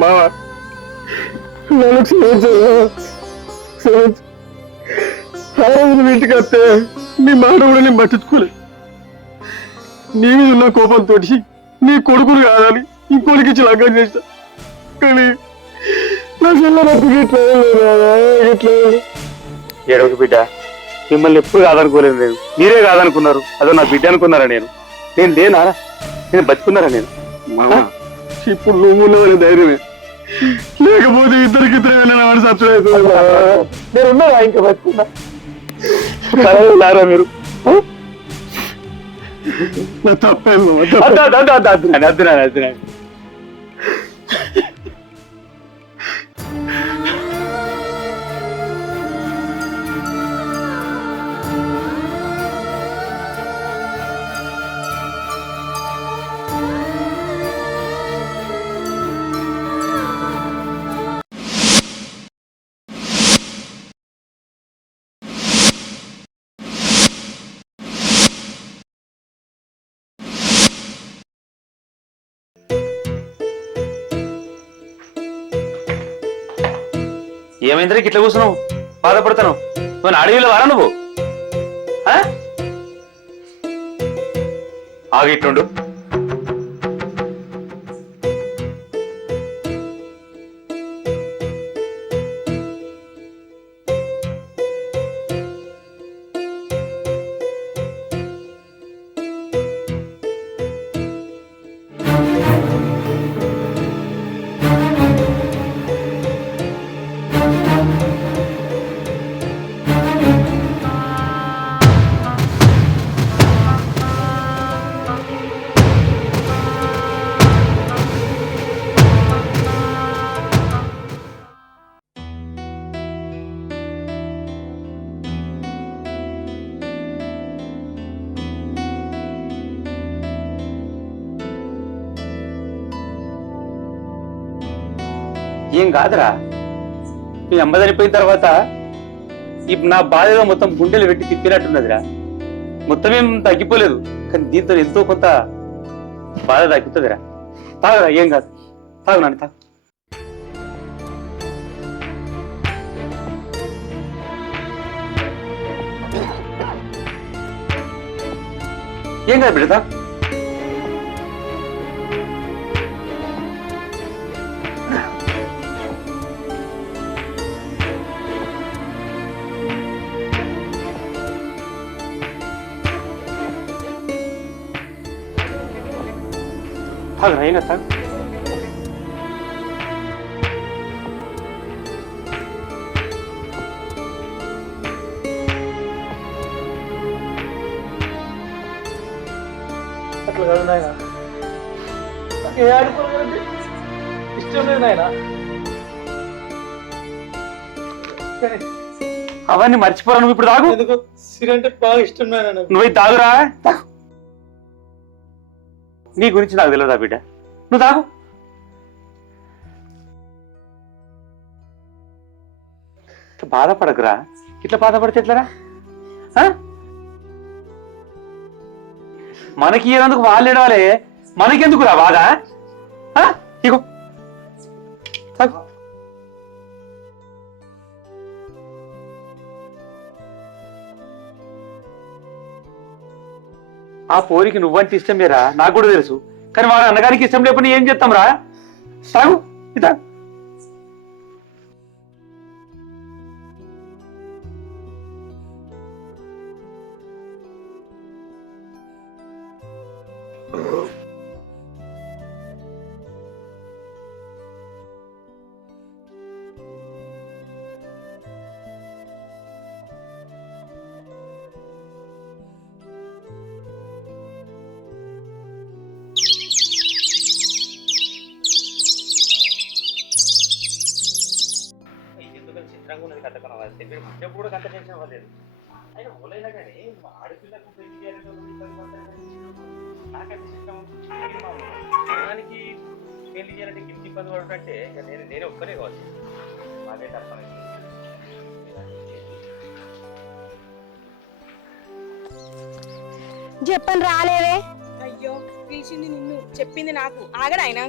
మావా నన్ను క్షమించు క్షమించు. ఆ రోజు ఇంటికి వస్తే నీ మాట కూడా నేను పట్టించుకోలేదు. నీ మీద ఉన్న కోపంతో నీ కొడుకులు కాదని ఇంకోటికి ఇచ్చి లగ్గం చేస్తా. కానీ నా చెల్లెలకు ఇట్లా ఇట్లా ఏడవకు బిడ్డ. మిమ్మల్ని ఎప్పుడు కాదనుకోలేదు నేను. మీరే కాదనుకున్నారు. అదో నా బిడ్డ అనుకున్నారా? నేను లేనా? నేను బతుకున్నారా? నేను ఇప్పుడు నువ్వు ఉన్నవని ధైర్యమే, లేకపోతే ఇద్దరికిద్దరు వెళ్ళిన సత్యమైతే నేనున్నారా? ఇంకా బతుకున్నా మీరు తప్పేమో అద్దునా. ఏమైందిరా ఇట్లా కూర్చున్నావు? బాధపడతాను. నువ్వు అడవిలో వారా నువ్వు? ఆగిట్టుండు. ఏం కాదురా, మీ అమ్మ చనిపోయిన తర్వాత ఇప్పుడు నా బాధలో మొత్తం గుండెలు పెట్టి తిప్పినట్టున్నదిరా. మొత్తం ఏం తగ్గిపోలేదు, కానీ దీంతో ఎంతో కొంత బాధ తగ్గుతుందిరా. తాగురా, ఏం కాదు. తాగు నాన్న, తాగు. ఏం కాదు బిడ్డ, తాగు. తాగురా, ఏం కాదు, తాగు. అట్లా కాదు నాయన, నాకు ఏ ఆడుకోవాలంటే ఇష్టం లేదు నాయన. అవన్నీ మర్చిపోరా నువ్వు. ఇప్పుడు తాగు. ఎందుకు సిరంటే బాగా ఇష్టం నాయన. నువ్వు తాగురా. నీ గురించి నాకు తెలియదా బిడ్డ? నువ్వు తాగు. బాధపడకురా. ఇట్లా బాధపడితే ఎట్లరా? మనకి ఏదందుకు వాళ్ళు ఏడవాలి, మనకెందుకురా బాధ? ఇగో తాగు. ఆ పోరికి నువ్వంటే ఇష్టం లేరా, నాకు కూడా తెలుసు. కానీ వాడు అన్నగారికి ఇష్టం లేకపోతే ఏం చేస్తాం రా? తాగు, ఇదా. ఉన్నది కథ కూడా కథ చేసిన వాళ్ళేది. అయినా ఓలైనా కానీ ఆడపిల్లకు పెళ్లి చేయాలంటే నాకైతే ఇష్టం. దానికి పెళ్లి చేయాలంటే గిఫ్ట్ ఇబ్బంది పడుతుంటే నేనే ఒక్కనే కావచ్చు. అదే తప్ప చెప్పని రాలేవే. అయ్యో పిలిచింది నిన్ను, చెప్పింది నాకు. ఆగడాయన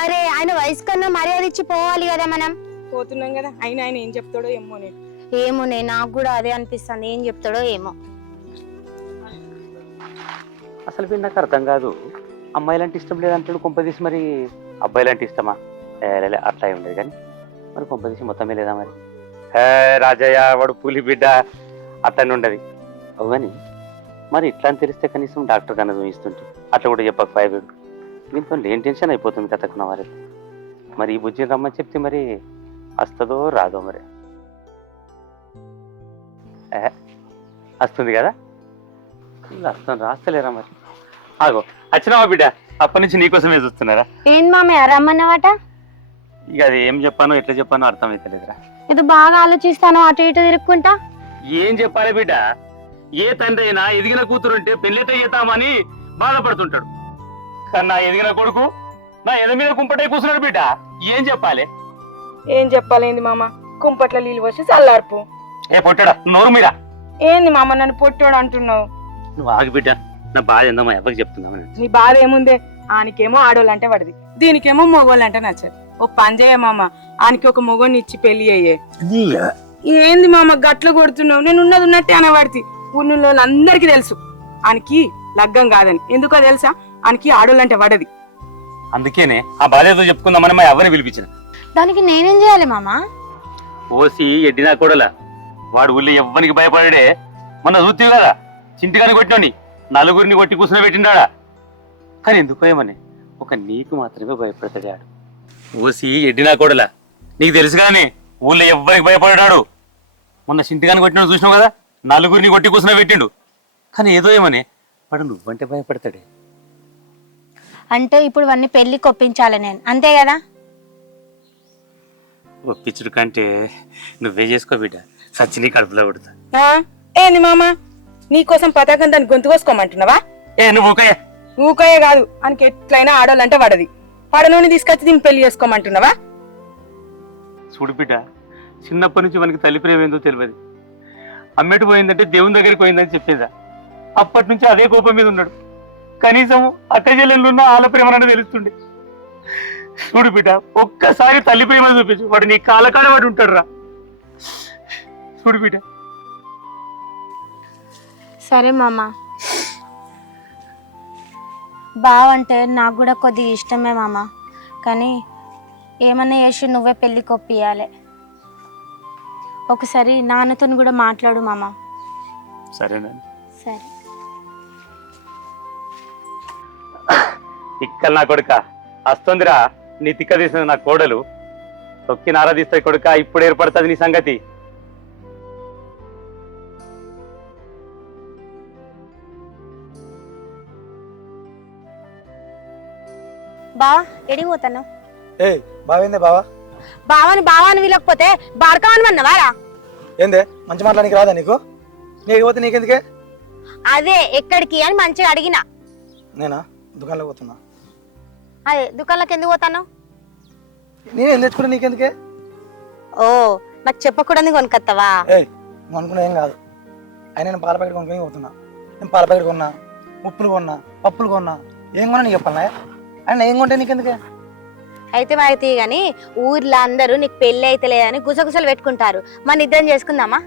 అరే ఆయన వయసు కన్నా మర్యాద ఇచ్చి పోవాలి కదా మనం. పోతున్నాం కదా, అయినా ఆయన ఏం చెప్తాడో ఏమోనే. ఏమోనే, నాకు కూడా అదే అనిపిస్తుంది, ఏం చెప్తాడో ఏమో. అసలు వీడు నాకు అర్థం కాదు, అమ్మాయిలంటే ఇష్టం లేదంటాడు కొంపదీసి, మరి అబ్బాయిలంటే ఇష్టమా? అట్లా ఏం లేదు కానీ మరి కొంపదీసి మొత్తమే లేదా మరి? రాజయ్య వాడు పూలి బిడ్డ అట్లనే ఉండదు అవు. కానీ మరి ఇట్లా అని తెలిస్తే కనీసం డాక్టర్ కన్నా చూపిస్తుంటే అట్లా కూడా చెప్పకపోయా వీడు. దీంతో లేని టెన్షన్ అయిపోతుంది కథకున్న వారి. మరి ఈ బుజ్జిని రమ్మని చెప్తే మరి వస్తుందో రాదో మరి. వస్తుంది కదా, వీళ్ళు వస్తాను రాస్తలేరా మరి. ఆగో వచ్చినావా బిడ్డ, అప్పటి నుంచి నీకోసమే చూస్తున్నారా. ఏం మామయ్య రమ్మన్నవాట? ఇక అది ఏం చెప్పానో ఎట్లా చెప్పానో అర్థమైతలేదురా. ఇది బాగా ఆలోచిస్తాను, అటు ఇటు తిరుక్కుంటా. ఏం చెప్పాలి బిడ్డ, ఏ తండ్రి అయినా ఎదిగిన కూతురుంటే పెళ్ళిట చేద్దామని బాధపడుతుంటాడు. కానీ నా ఎదిగిన కొడుకు నా ఎద మీద కుంపటే కూర్చున్నాడు బిడ్డ. ఏం చెప్పాలి? ఏం చెప్పాలేంది మామ, కుంపట్ల నీళ్ళు వచ్చి చల్లార్పు. ఏ పొట్టాడా నోరు మీద. ఏంది మామ నన్ను పొట్టోడు అంటున్నావు? నువ్వు ఆగి బిడ్డ, నా బాధ ఏందమ్మా ఎవరికి చెప్తున్నావు? నీ బాధ ఏముందే, ఆనికేమో ఆడోళ్ళు అంటే పడది, దీనికేమో మొగోళ్ళు అంటే నచ్చదు. ఓ పని చేయ మామ, ఆనికి ఒక మొగోని ఇచ్చి పెళ్లి అయ్యే. ఏంది మామ గట్లు కొడుతున్నావు? నేను ఉన్నది ఉన్నట్టే అనబడితే ఊళ్ళో అందరికీ తెలుసు ఆనికి లగ్గం కాదని. ఎందుకో తెలుసా, ఆనికి ఆడోళ్ళు అంటే పడది. అందుకేనే ఆ బాధ ఏదో చెప్పుకుందామని మా ఎవరిని పిలిపించిన. దానికి నేనేం చేయాలి మామా? ఓసి ఎడ్డినా కూడలా వాడు ఊళ్ళో ఎవ్వనికి భయపడే. మొన్న చూస్తే కదా చింటిగాని కొట్టినోని నలుగురిని కొట్టి కూర్చుని పెట్టిండా. కానీ ఎందుకో ఏమని ఒక నీకు మాత్రమే భయపడతాడు ఆడు. ఓసి ఎడ్డినా కూడలా నీకు తెలుసు కానీ ఊళ్ళో ఎవ్వరికి భయపడ్డాడు. మొన్న చింటిగాని కొట్టినాడు చూసినావు కదా, నలుగురిని కొట్టి కూర్చుని పెట్టిండు. కానీ ఏదో ఏమని వాడు నువ్వంటే భయపడతాడే. అంటే ఇప్పుడు అన్ని పెళ్లి కొప్పించాలి నేను, అంతే కదా? ఒప్పించుడు కంటే నువ్వే చేసుకో బిడ్డ, సచ్చిని కడుపులో కొడుతా. ఏంది మామ, నీకోసం పతాకం దాన్ని గొంతు కోసుకోమంటున్నావా? నువ్వు ఊకయ్యా. ఊకయే కాదు, ఆయనకి ఎట్లయినా ఆడోళ్ళు అంటే పడది. పడనోని తీసుకొచ్చి దీన్ని పెళ్లి చేసుకోమంటున్నావా? చూడు బిడ్డ, చిన్నప్పటి నుంచి మనకి తల్లి ప్రేమ ఏందో తెలియదు. అమ్మేటు పోయిందంటే దేవుని దగ్గరికి పోయిందని చెప్పేదా. అప్పటి నుంచి అదే కోపం మీద ఉన్నాడు. కనీసం అక్క చెల్లెళ్ళున్న ఆల ప్రేమనని తెలుస్తుండే. చూడు బిడ్డ, ఒక్కసారి తల్లి ప్రేమ చూపించు, వాడు నీ కాలకాడ వాడు ఉంటాడు రా. చూడు బిడ్డ. సరే మామ, బావంటే నాకు కూడా కొద్దిగా ఇష్టమే మామ. కానీ ఏమన్నా చేసి నువ్వే పెళ్లి కొప్పియాలి. ఒకసారి నాన్నతో కూడా మాట్లాడు మామ. సరేనా? సరే. తిక్కలు నా కొడుక వస్తుందిరా, నీ తిక్క తీసిన నా కోడలు తొక్కి నారాధిస్తాయి కొడుక. ఇప్పుడు ఏర్పడుతుంది నీ సంగతి. బావా ఎడిగిపోతాను? బావేందే బావా? బావాని వీలకపోతే బాడకావని అన్నవారా? ఏందే మంచి మాట్లాడానికి రాదా నీకు? నీకు పోతే నీకెందుకే? అదే ఎక్కడికి అని మంచిగా అడిగినా. నేనా దుకాణంలోకి పోతున్నా. అదే దుకాణంలోకి ఎందుకు పోతాను? నేను ఏం తెచ్చుకుంటా నీకెందుకే? ఓ నాకు చెప్పకూడదు కొనుకొస్తావా? నువ్వు అనుకున్నా ఏం కాదు. అయినా నేను పాల ప్యాకెట్ కొనుక్కొని పోతున్నా. నేను పాల ప్యాకెట్ కొన్నా, ఉప్పులు కొన్నా, పప్పులు కొన్నా, ఏం కొన్నా నీకు చెప్పాలా? అయినా ఏం కొంటే నీకెందుకే? అయితే మాకు కానీ ఊర్లో అందరూ నీకు పెళ్లి అయితే లేదని గుసగుసలు పెట్టుకుంటారు. మన ఇద్దరం చేసుకుందామా?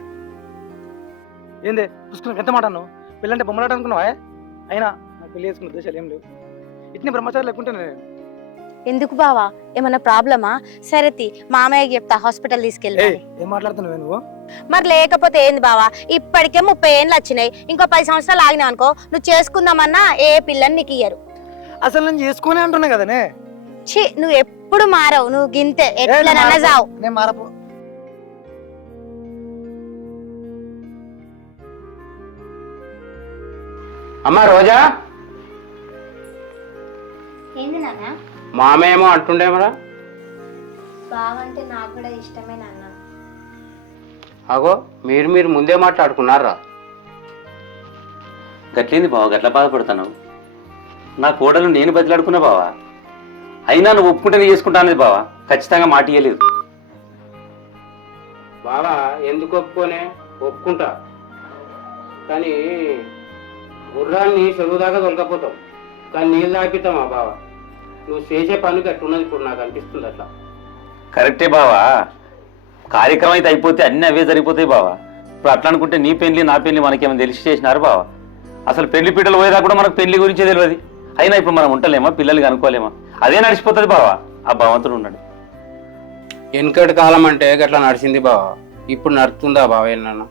ఏందే చూసుకున్నా ఎంత మాట నువ్వు? పెళ్ళంటే బొమ్మలాట అనుకున్నావా? అయినా నాకు పెళ్లి చేసుకున్న ఉద్దేశాలు ఏం లేవు. ఇట్నే బ్రహ్మచారి లేకుంటే నేను. ఎందుకు బావా, ఏమన్నా ప్రాబ్లమా? సరేతి మామయ్యకి చెప్తా, హాస్పిటల్ తీసుకెళ్ళి. ఏం మాట్లాడుతున్నావు నువ్వు? మరి లేకపోతే ఏంది బావా, ఇప్పటికే 30 ఏళ్ళు వచ్చినాయి. ఇంకో 10 సంవత్సరాలు ఆగినావు అనుకో, నువ్వు చేసుకుందామన్నా ఏ పిల్లని నీకు ఇయ్యరు. అసలు నేను చేసుకునే అంటున్నా కదనే. ఛీ, నువ్వు ఎప్పుడు మారవు, నువ్వు గింతే ఎట్లా జావు. నేను మారపు. అమ్మా రోజా, ఏంది నాన్న? మామేమో అంటుండేమరా. బావంటే నాకు కూడా ఇష్టమే నాన్న. అగో మీరు ముందే మాట్లాడుకున్నారా? గట్లేంది బావ, గట్ల బాధపడుతున్నావు? నా కోడలు నేను బదిలాడుకున్నా బావా. అయినా నువ్వు ఒప్పుకుంటేనే చేసుకుంటా అనేది బావా, ఖచ్చితంగా మాట ఇయ్యలేదు బావా. ఎందుకు ఒప్పుకోనే? ఒప్పుకుంటా, కానీ గుర్రాన్ని చెరువు దాకా దొరకపోతాం, కానీ నీళ్ళు తాపిస్తామా బావా? నువ్వు చేసే పనికి అట్టున్నది ఇప్పుడు నాకు అనిపిస్తుంది అట్లా. కరెక్టే బావా, కార్యక్రమం అయితే అయిపోతే అన్నీ అవే జరిగిపోతాయి బావా. ఇప్పుడు అట్లా అనుకుంటే నీ పెళ్లి నా పెళ్లి మనకేమైనా తెలిసి చేసినారు బావా? అసలు పెళ్లి పీటలు పోయేదా కూడా మనకు పెళ్లి గురించే తెలియదు. అయినా ఇప్పుడు మనం ఉంటలేమా, పిల్లలకి అనుకోలేమా? అదే నడిచిపోతుంది బావా. ఆ భగవంతుడు ఉన్నాడు. వెనుకటి కాలం అంటే గట్లా నడిచింది బావా, ఇప్పుడు నడుతుందా బావ ఏమన్నా?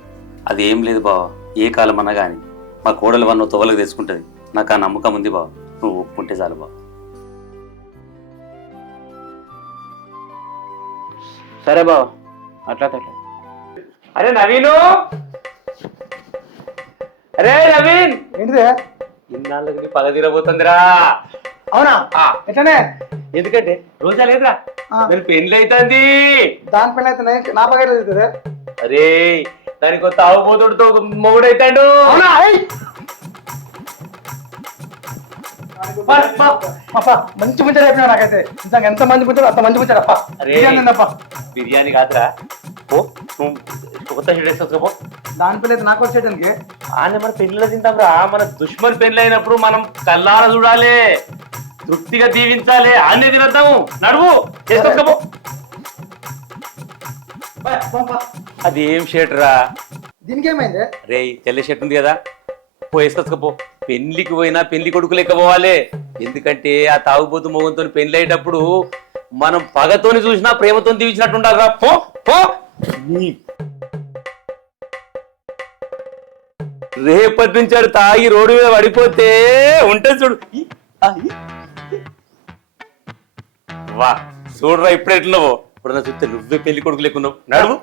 అది ఏం లేదు బావా, ఏ కాలం అన్నా కానీ మా కోడలు వన్న తొవలకు తెచ్చుకుంటుంది. నాకు ఆ నమ్మకం ఉంది బావా. నువ్వు ఒప్పుకుంటే చాలు బావ. సరే బావ, అట్లా. అరే నవీను, అరే నవీన్, ఏంటిదే? ఇన్నాళ్ళకి పగ తీరబోతుందిరా. అవునా? ఎట్లనే? ఎందుకంటే రోజా లేదురా, దాని పెళ్లి అవుతుంది. దాని పైన అయితే నా పగ ఎట్లా? అరే దానికి తాగుబోతుడితో మొగుడైతాడు. మంచి ముచ్చాడు అయిపోయినా నాకైతే. నిజంగా ఎంత మంచి ముచ్చాడు అంత మంచి ముచ్చాడు. అప్ప బిర్యానీ కాదురా, ఓ నువ్వు కొత్త షెడ్ వేసుకో. దాని పిల్ల అయితే నాకు వచ్చేటానికి ఆనే మన పెళ్లిలో తింటాంరా. మన దుష్మన్ పెళ్లి అయినప్పుడు మనం కల్లారా చూడాలి, తృప్తిగా దీవించాలి. ఆనే తినద్దాము. నడువు చేసుకో. అది ఏం షర్ట్ రా? దీనికి ఏమైంది? రే తెల్ల షర్ట్ ఉంది కదా, వేసుకొచ్చుకపో. పెళ్లికి పోయినా పెళ్లి కొడుకు లెక్క పోవాలి. ఎందుకంటే ఆ తాగుబోతు మొగంతో పెళ్లి అయ్యేటప్పుడు మనం పగతోని చూసినా ప్రేమతో దీవించినట్టు ఉండాలిరా. పో పో. రేపటి నుంచి ఆడు తాగి రోడ్డు మీద పడిపోతే ఉంటుంది చూడు. వా చూడరా ఇప్పుడు ఎట్లున్నావో. ఇప్పుడు నా చూస్తే నువ్వే పెళ్లి కొడుకు లేకున్నావు. నడువు.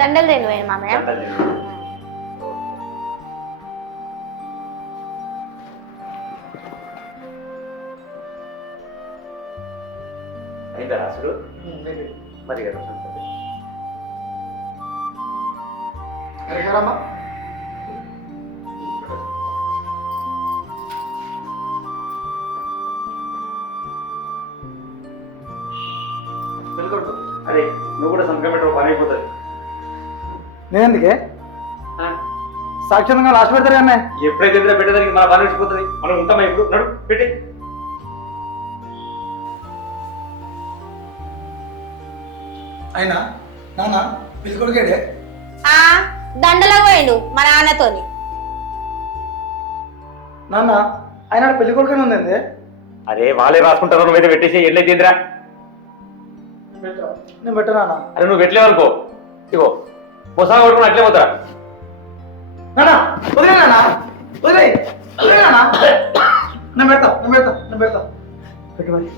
దండలు తిను మామయ్య. అయిందా రాసుడు? మరి కదా అరే నువ్వు కూడా సంతకం పెట్టడం పని అయిపోతుంది. నేనెందుకే సాక్షాత్గా లాస్ట్ పెడతారు అన్న. ఎప్పుడైతే పెట్టేదానికి మన పని వచ్చిపోతుంది. మనం ఉంటామా ఇప్పుడు? నడు పెట్టి. అయినా నాన్న పెళ్లి కొడుకేడే దండలో పోయిండు మా నాన్నతోని. నాన్న ఆయన పెళ్లి కొడుకునే ఉందండి. అరే వాళ్ళే రాసుకుంటారు, నువ్వైతే పెట్టేసి ఎట్లయితేందిరా? నేను పెట్టనా? అరే నువ్వు పెట్టలేవనుకో, ఇగో పొసాగా కొట్టుకుని అట్లే పోతారా? నాన్న వదిలే, నాన్న వదిలే, వదిలే నాన్న. నేను పెడతా పెట్టుబడి.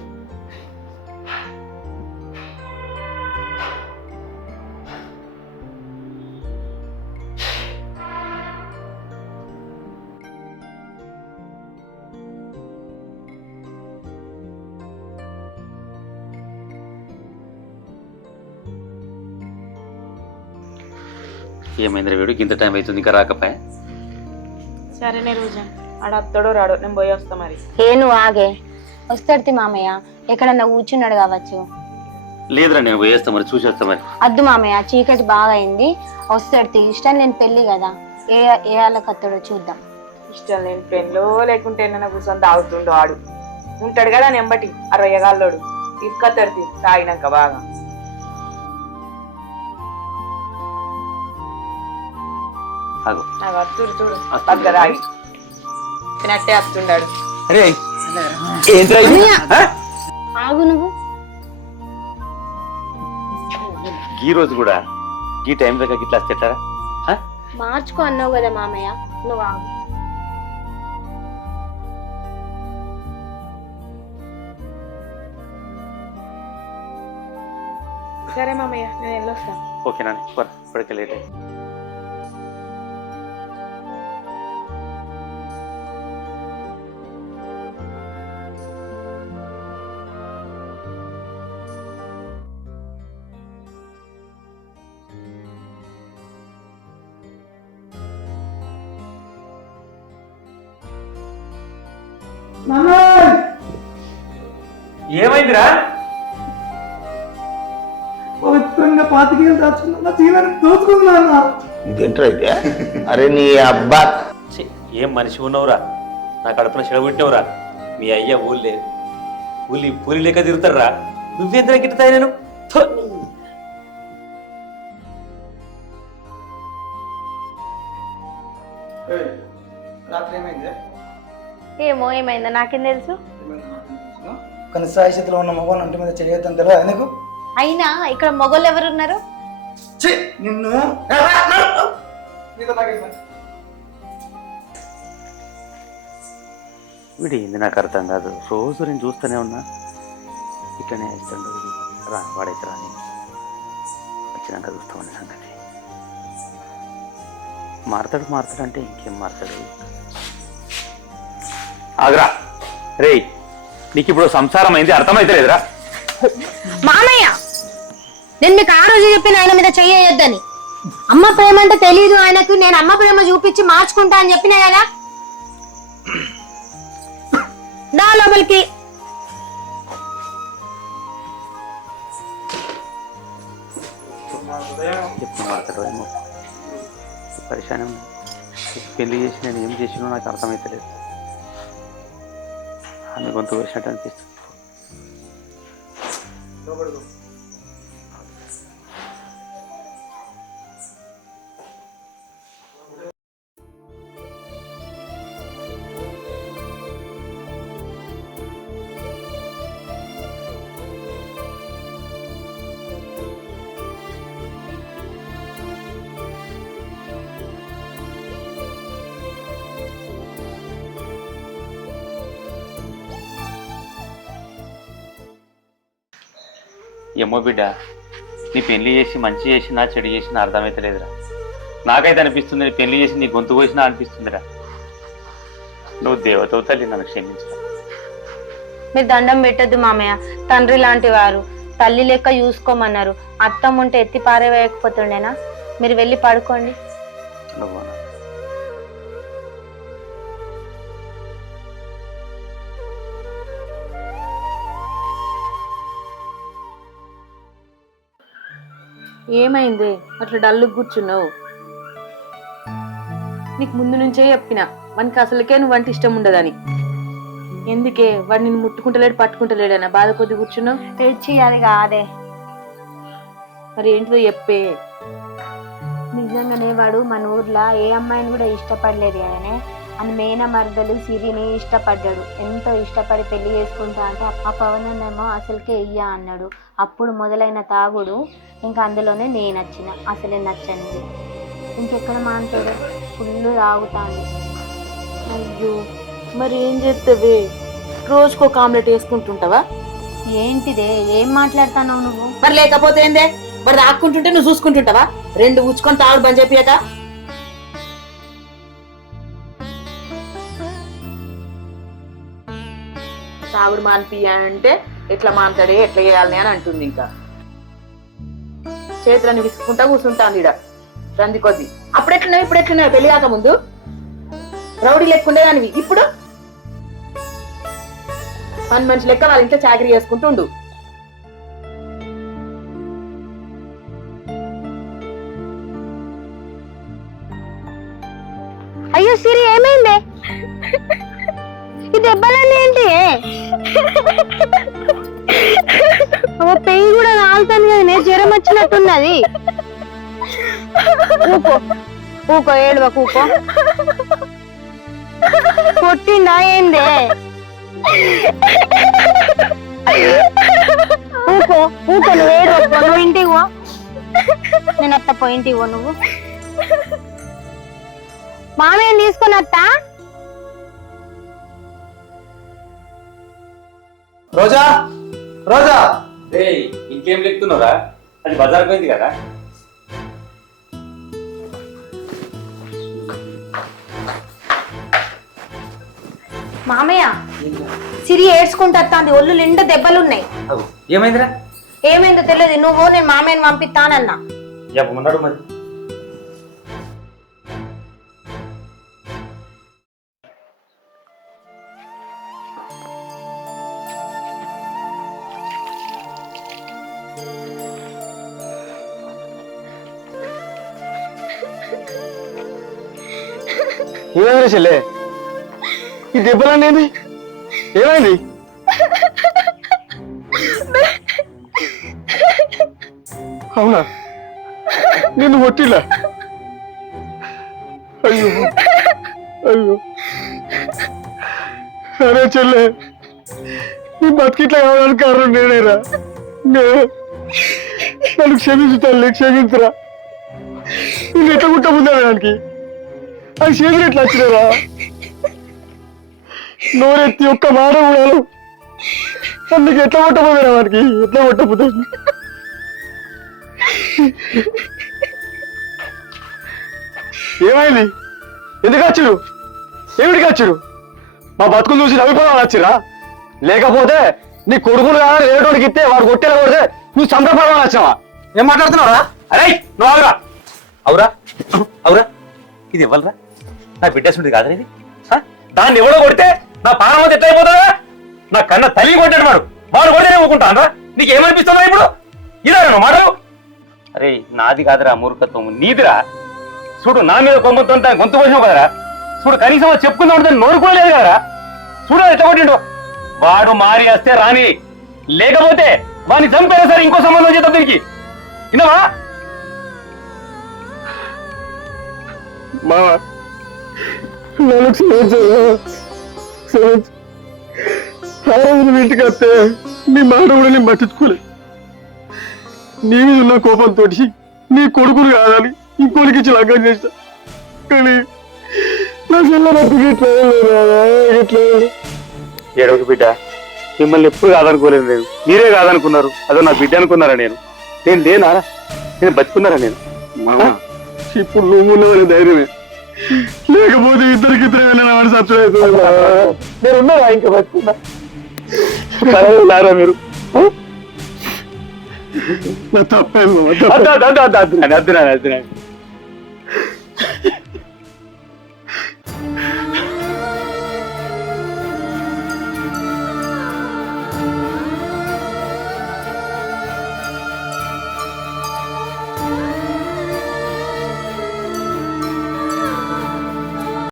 ఏమైందిరా వీడు, ఇంత టైం అవుతుంది ఇంకా రాకపోయా? సరేనే రోజా, ఆడ అత్తడో రాడో, నేను పోయి వస్తా మరి. ఏ నువ్వు ఆగే, వస్తాడు మామయ్య. ఎక్కడన్నా కూర్చున్నాడు కావచ్చు. లేదురా నేను పోయేస్తా మరి, చూసేస్తా మరి. అద్దు మామయ్య, చీకటి బాగా అయింది. వస్తాడు, ఇష్టం లేని పెళ్లి కదా, ఏ వాళ్ళకి అత్తడో చూద్దాం. ఇష్టం లేని పెళ్ళో లేకుంటే ఏమన్నా కూర్చొని తాగుతుండో ఆడు ఉంటాడు కదా నెంబటి ఆ రొయ్యగాల్లోడు. తీసుకొస్తాడు తాగినాక బాగా. చూడు చూడు పక్కన తాగి తినట్టే వస్తుండాడు. ఆగు నువ్వు. ఈ రోజు కూడా ఈ టైం దాకా ఇట్లా వస్తేటారా? మార్చుకో అన్నావు కదా మామయ్య, నువ్వు ఆగు. సరే మామయ్య, నేను వెళ్ళొస్తా. ఓకేనా, ఇప్పటికే లేట్ అయ్యి. ఏమైందిరా? పవిత్రంగా పాతికేళ్ళు దాచుకున్నా నా జీవనం దోచుకున్నా అన్న. ఇదేంట్రా ఇదే? అరే నీ అబ్బా ఛీ, ఏం మనిషి ఉన్నవురా, నా కడుపున చెడగొట్టినవురా. మీ అయ్య ఊళ్ళి పూరి లేక తిరుగుతారా, నువ్వెంత గిట్టుతాయి నేను. థు. రాత్రి ఏమైంది? ఏమో ఏమైందో నాకేం తెలుసు. కానీ స్థాయిస్థితిలో ఉన్న మగవాళ్ళు ఒంటి మీద చేయొద్దని తెలియదు ఎందుకు? అయినా ఇక్కడ మొగోళ్ళు ఎవరున్నారు? నిన్ను వీడు ఏంది నాకు అర్థం కాదు. రోజు నేను చూస్తూనే ఉన్నా ఇట్లనే వేస్తాడు. రా వాడైతే రాని వచ్చినాక చూస్తామని సంగతి. మారతాడు అంటే ఇంకేం మారతాడు. ఆగ్రా రే, నీకు ఇప్పుడు సంసారం అయింది అర్థమైతే లేదురా. మామయ్య, నేను మీకు ఆ రోజు చెప్పిన ఆయన మీద చెయ్యొద్దని. అమ్మ ప్రేమ అంటే తెలీదు ఆయనకు, నేను అమ్మ ప్రేమ చూపించి మార్చుకుంటా అని చెప్పినా కదా. దా లోపలికి. ఎప్పుడు మారతాడో ఏమో పరిశానం. పెళ్లి చేసి నేను ఏం చేసినో నాకు అర్థమైతే లేదు. ఆమె గొంతు వేసినట్టు అనిపిస్తుంది. ఏమో బిడ్డ, నీ పెళ్లి చేసి మంచి చేసినా చెడు చేసినా అర్థమైతే లేదురా. నాకైతే అనిపిస్తుంది నీ పెళ్లి చేసి నీ గొంతు కోసినా అనిపిస్తుందిరా. నువ్వు దేవతవు తల్లి, నన్ను క్షమించరా. మీరు దండం పెట్టద్దు మామయ్య, తండ్రి లాంటి వారు, తల్లి లెక్క చూసుకోమన్నారు. అత్తం ఉంటే ఎత్తి పారేవేయకపోతుండేనా? మీరు వెళ్ళి పడుకోండి. నువ్వు ఏమైంది అట్లా డల్లు కూర్చున్నావు? నీకు ముందు నుంచే చెప్పినా వానికి అసలుకే నువ్వంటే ఇష్టం ఉండదని. ఎందుకే వాడు నిన్ను ముట్టుకుంటలేడు పట్టుకుంటలేడనా బాధ కొద్ది కూర్చున్నావు? తెచ్చి అది కాదే. మరి ఏంటిదో చెప్పే. నిజంగానే వాడు మన ఊర్లో ఏ అమ్మాయిని కూడా ఇష్టపడలేదు కదనే. అని మేన మరదలు సిరిని ఇష్టపడ్డాడు. ఎంతో ఇష్టపడి పెళ్లి చేసుకుంటా అంటే ఆ పవనన్నేమో అసలుకే ఇయ్యా అన్నాడు. అప్పుడు మొదలైన తాగుడు. ఇంకా అందులోనే నేను నచ్చిన, అసలే నచ్చనిది. ఇంకెక్కడ మాంటాడు, ఫుల్ తాగుతాను. అయ్యో, మరి ఏం చేస్తావే? రోజుకో ఆమ్లెట్ వేసుకుంటుంటావా? ఏంటిదే, ఏం మాట్లాడుతున్నావు నువ్వు? మరి లేకపోతే ఏందే? మరి రాక్కుంటుంటే నువ్వు చూసుకుంటుంటావా? రెండు ఉచ్చుకొని తాగుడు బంద్ చెప్పాక తాగుడు మానిపియా అంటే ఎట్లా మానతాడే, ఎట్లా చేయాలని అని అంటుంది. ఇంకా చేతులను విసుకుంటా కూర్చుంటాను ఇడ రంది కొద్ది. అప్పుడు ఎట్లున్నావు ఇప్పుడు ఎట్లున్నావు? పెళ్లి కాక ముందు రౌడీ లెక్కుండే దానివి, ఇప్పుడు పని మనిషి లెక్క వాళ్ళ ఇంట్లో చాకరీ చేసుకుంటుండు. అయ్యో సిరి, ఏమైంది? ఈ దెబ్బలన్నీ ఏంటి? పెయి కూడా కాలుతాను కదా, జ్వరం వచ్చినట్టున్నది. ఊకో ఊకో, ఏడువ కూకో. కొట్టిందా ఏందే? ఊకో ఊకో, నువ్వు ఏడు. నువ్వు ఇంటికి పో, నేను అత్త పో. ఇంటికి పో నువ్వు. మామయ్యని తీసుకుని వస్తా. రోజా రోజా, ఇంకేం లెక్కుతున్నారా? అది బజార్కి పోయింది కదా. మామయ్య, సిరి ఏడ్చుకుంటుంది. ఒళ్ళు నిండా దెబ్బలున్నాయి. ఏమైందిరా? ఏమైందో తెలియదు. నువ్వు నేను మామయ్యని పంపిస్తానన్నా. చెప్పమన్నాడు మరి. ఏమైంది చెల్లె? ఈ దెబ్బలన్నీ ఏంది? ఏమైంది? అవునా? నిన్ను కొట్టిలా? అయ్యో అయ్యో, అరే చెల్లె, నీ బతికిట్లా కావడానికి కారణం నేనేరా. నన్ను క్షమించు తల్లి, క్షమించరా. నేను ఎట్లా గుట్ట ముందానికి అది చేతులు ఎట్లా వచ్చినారా? నోరెత్తి ఒక్క మాట కూడా అందుకు ఎట్లా కొట్టబోతున్నా వానికి, ఎట్లా కొట్టబోతుంది? ఏమైంది? ఎందుకు వచ్చారు? ఏమిటికి వచ్చారు? మా బతుకులు చూసి నవ్విపోవాలి వచ్చిరా? లేకపోతే నీ కొడుకులు కదా రేటోడికి ఇస్తే వాడు కొట్టేలా కొడితే నువ్వు సంబరపడాలని వచ్చావా? ఏం మాట్లాడుతున్నారా? అరే నువ్వు అవురా అవురా అవురా, ఇది ఇవ్వలరా? నా బిడ్డేసుంటుంది కాదు ఇది. దాన్ని ఎవడో కొడితే నా పానం ఎట్లా అయిపోతుందా? నా కన్న తల్లి కొట్టాడు వాడు, వాడు కొడితే ఊరుకుంటాను. నీకేమనిపిస్తుందా ఇప్పుడు? ఇదేనా మాటలు? అరే నాది కాదురా మూర్ఖత్వం, నీదిరా. చూడు నా మీద కొమ్మతో గొంతు పోసినావు కదరా. చూడు కనీసం చెప్పుకుందాం ఉంటుంది, నోరు కూడా లేదు కదరా. చూడు ఎట్లా కొట్టిండు. వాడు మారి వస్తే రాని, లేకపోతే వాడిని చంపేనా సరే ఇంకో సంబంధం చేద్దాం దీనికి. విన్నావా? మావా, నన్ను క్షమించరా, క్షమించు. ఆ రోజు నువ్వు ఇంటికి వస్తే నీ మాట కూడా నేను పట్టించుకోలేదు. నీ మీద ఉన్న కోపంతో నీ కొడుకులు కాదని ఇంకోటికి ఇచ్చి లగ్గం చేస్తా. కానీ నా పిల్లలకి ఇట్లా ఇట్లా ఏడవకు బిడ్డ, మిమ్మల్ని ఎప్పుడు కాదనుకోలేదు నేను. మీరే కాదనుకున్నారు. అదో నా బిడ్డ అనుకున్నారా? నేను లేనా? నేను బతుకున్నారా నేను? మామా, ఇప్పుడు నువ్వు ఉన్నదని ధైర్యమే, లేకపోతే ఇద్దరికిద్దరు వెళ్ళిన సత్యమవుతుంది. నేనున్నారా ఇంకా బతుకున్నా? మీరు నా తప్పేం అద్దు